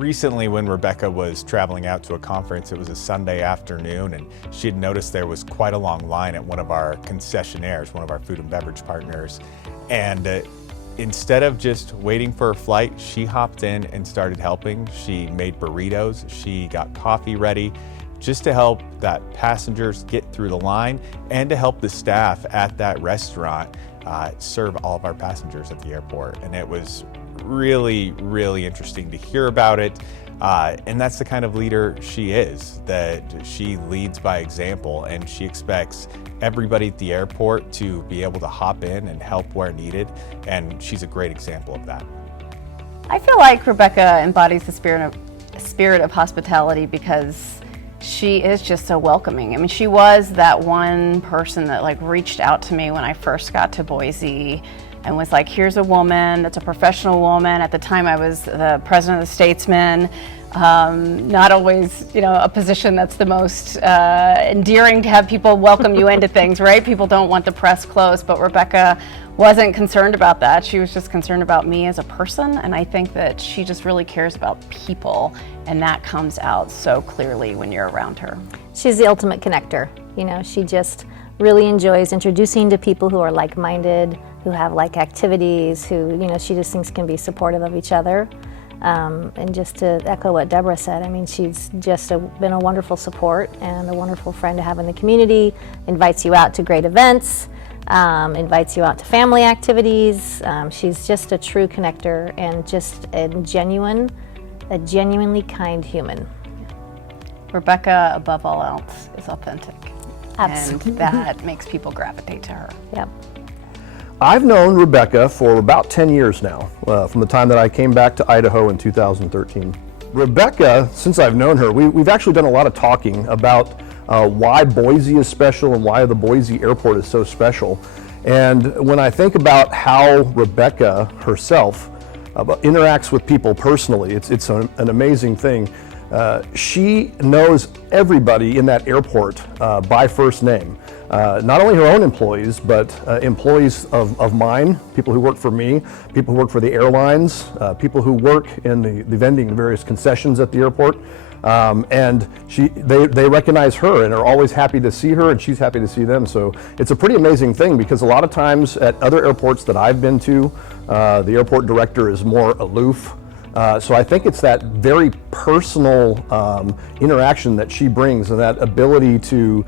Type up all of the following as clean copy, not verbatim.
Recently, when Rebecca was traveling out to a conference, it was a Sunday afternoon, and she had noticed there was quite a long line at one of our concessionaires, one of our food and beverage partners. And instead of just waiting for her flight, she hopped in and started helping. She made burritos, she got coffee ready, just to help that passengers get through the line and to help the staff at that restaurant serve all of our passengers at the airport. And it was really, really interesting to hear about it. And that's the kind of leader she is, that she leads by example, and she expects everybody at the airport to be able to hop in and help where needed. And she's a great example of that. I feel like Rebecca embodies the spirit of hospitality because she is just so welcoming. I mean, she was that one person that reached out to me when I first got to Boise and was like, here's a woman that's a professional woman. At the time I was the president of the Statesman. Not always, a position that's the most endearing to have people welcome you into things, right? People don't want the press close, but Rebecca wasn't concerned about that. She was just concerned about me as a person, and I think that she just really cares about people, and that comes out so clearly when you're around her. She's the ultimate connector. She just really enjoys introducing to people who are like-minded, who have like activities, who, she just thinks can be supportive of each other. And just to echo what Deborah said, I mean, she's just been a wonderful support and a wonderful friend to have in the community, invites you out to great events, invites you out to family activities. She's just a true connector and just a genuinely kind human. Rebecca, above all else, is authentic. Absolutely. And that makes people gravitate to her. Yep. I've known Rebecca for about 10 years now, from the time that I came back to Idaho in 2013. Rebecca, since I've known her, we've actually done a lot of talking about why Boise is special and why the Boise airport is so special. And when I think about how Rebecca herself interacts with people personally, it's an amazing thing. She knows everybody in that airport by first name. Not only her own employees, but employees of mine, people who work for me, people who work for the airlines, people who work in the vending, the various concessions at the airport. And they recognize her and are always happy to see her, and she's happy to see them. So it's a pretty amazing thing, because a lot of times at other airports that I've been to, the airport director is more aloof. So I think it's that very personal interaction that she brings, and that ability to,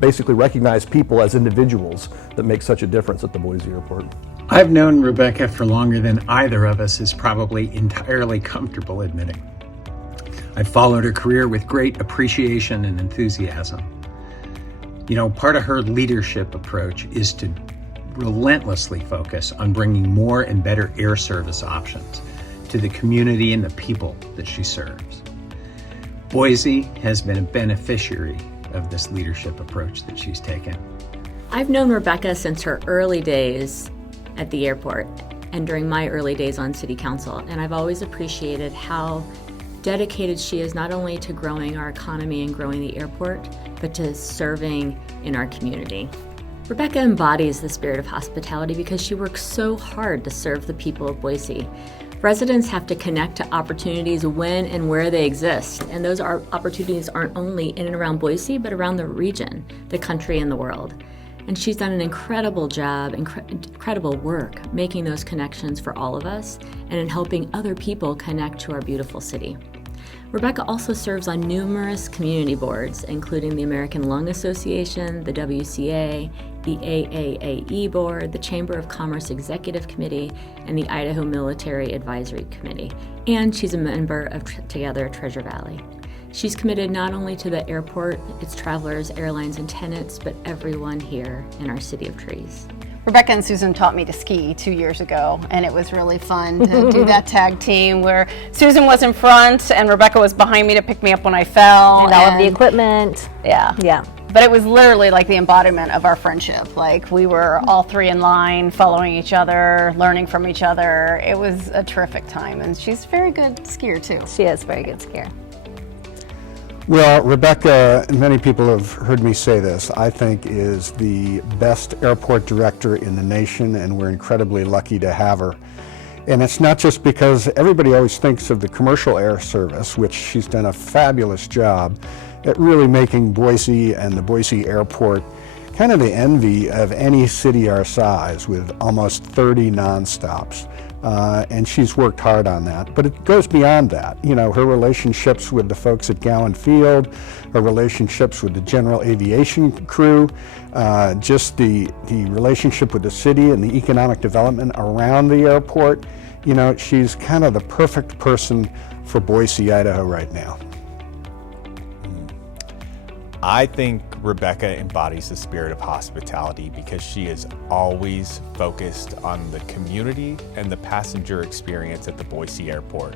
basically recognize people as individuals that makes such a difference at the Boise airport. I've known Rebecca for longer than either of us is probably entirely comfortable admitting. I've followed her career with great appreciation and enthusiasm. Part of her leadership approach is to relentlessly focus on bringing more and better air service options to the community and the people that she serves. Boise has been a beneficiary of this leadership approach that she's taken. I've known Rebecca since her early days at the airport and during my early days on City Council, and I've always appreciated how dedicated she is not only to growing our economy and growing the airport, but to serving in our community. Rebecca embodies the spirit of hospitality because she works so hard to serve the people of Boise. Residents have to connect to opportunities when and where they exist, and those opportunities aren't only in and around Boise, but around the region, the country, and the world. And she's done an incredible job, incredible work making those connections for all of us and in helping other people connect to our beautiful city. Rebecca also serves on numerous community boards, including the American Lung Association, the WCA, the AAAE Board, the Chamber of Commerce Executive Committee, and the Idaho Military Advisory Committee. And she's a member of Together Treasure Valley. She's committed not only to the airport, its travelers, airlines, and tenants, but everyone here in our City of Trees. Rebecca and Susan taught me to ski 2 years ago, and it was really fun to do that tag team where Susan was in front and Rebecca was behind me to pick me up when I fell. And all of the equipment. Yeah. But it was literally like the embodiment of our friendship. Like, we were all three in line, following each other, learning from each other. It was a terrific time, and she's a very good skier too. She is a very good skier. Well, Rebecca, and many people have heard me say this, I think is the best airport director in the nation, and we're incredibly lucky to have her. And it's not just because everybody always thinks of the commercial air service, which she's done a fabulous job at really making Boise and the Boise airport kind of the envy of any city our size, with almost 30 nonstops. And she's worked hard on that. But it goes beyond that. You know, her relationships with the folks at Gowan Field, her relationships with the general aviation crew, just the relationship with the city and the economic development around the airport. You know, she's kind of the perfect person for Boise, Idaho right now. I think Rebecca embodies the spirit of hospitality because she is always focused on the community and the passenger experience at the Boise airport.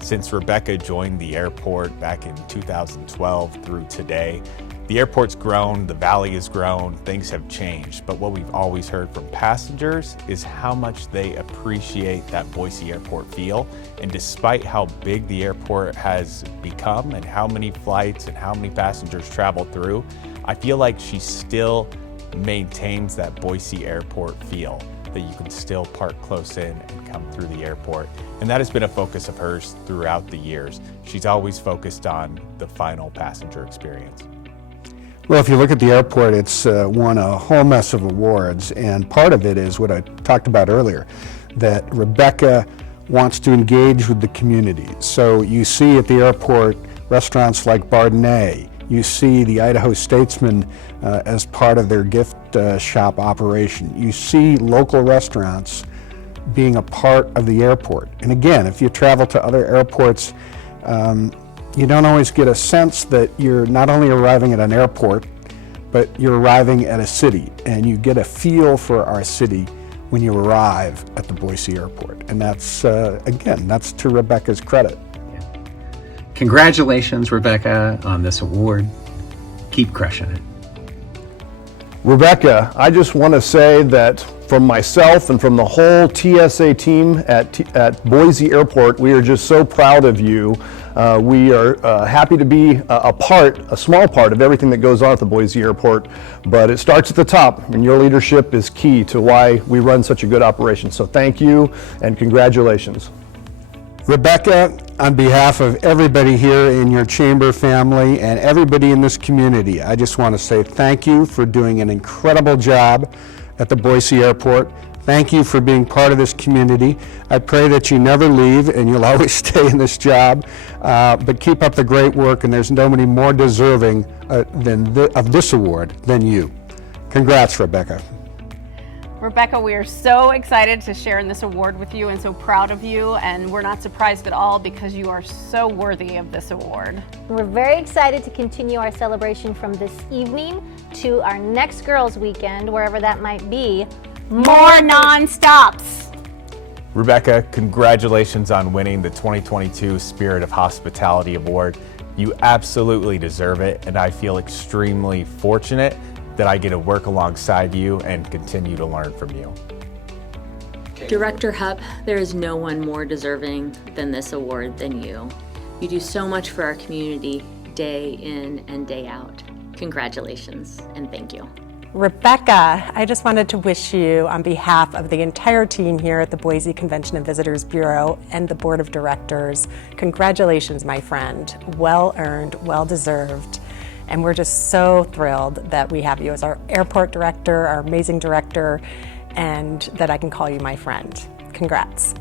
Since Rebecca joined the airport back in 2012 through today, the airport's grown, the valley has grown, things have changed. But what we've always heard from passengers is how much they appreciate that Boise airport feel. And despite how big the airport has become and how many flights and how many passengers travel through, I feel like she still maintains that Boise airport feel, that you can still park close in and come through the airport. And that has been a focus of hers throughout the years. She's always focused on the final passenger experience. Well, if you look at the airport, it's won a whole mess of awards, and part of it is what I talked about earlier, that Rebecca wants to engage with the community. So you see at the airport restaurants like Bardonnay, you see the Idaho Statesman as part of their gift shop operation. You see local restaurants being a part of the airport. And again, if you travel to other airports, you don't always get a sense that you're not only arriving at an airport, but you're arriving at a city, and you get a feel for our city when you arrive at the Boise airport. And that's, again, that's to Rebecca's credit. Congratulations, Rebecca, on this award. Keep crushing it. Rebecca, I just want to say that from myself and from the whole TSA team at Boise Airport, we are just so proud of you. We are happy to be a small part of everything that goes on at the Boise Airport, but it starts at the top, and your leadership is key to why we run such a good operation. So thank you and congratulations. Rebecca, on behalf of everybody here in your chamber family and everybody in this community, I just want to say thank you for doing an incredible job at the Boise Airport. Thank you for being part of this community. I pray that you never leave and you'll always stay in this job, but keep up the great work, and there's nobody more deserving of this award than you. Congrats, Rebecca. Rebecca, we are so excited to share in this award with you and so proud of you, and we're not surprised at all because you are so worthy of this award. We're very excited to continue our celebration from this evening to our next girls' weekend, wherever that might be. More non-stops. Rebecca, congratulations on winning the 2022 Spirit of Hospitality Award. You absolutely deserve it, and I feel extremely fortunate that I get to work alongside you and continue to learn from you. Director Hupp, there is no one more deserving than this award than you. You do so much for our community day in and day out. Congratulations and thank you. Rebecca, I just wanted to wish you, on behalf of the entire team here at the Boise Convention and Visitors Bureau and the Board of Directors, congratulations, my friend. Well earned, well deserved. And we're just so thrilled that we have you as our airport director, our amazing director, and that I can call you my friend. Congrats.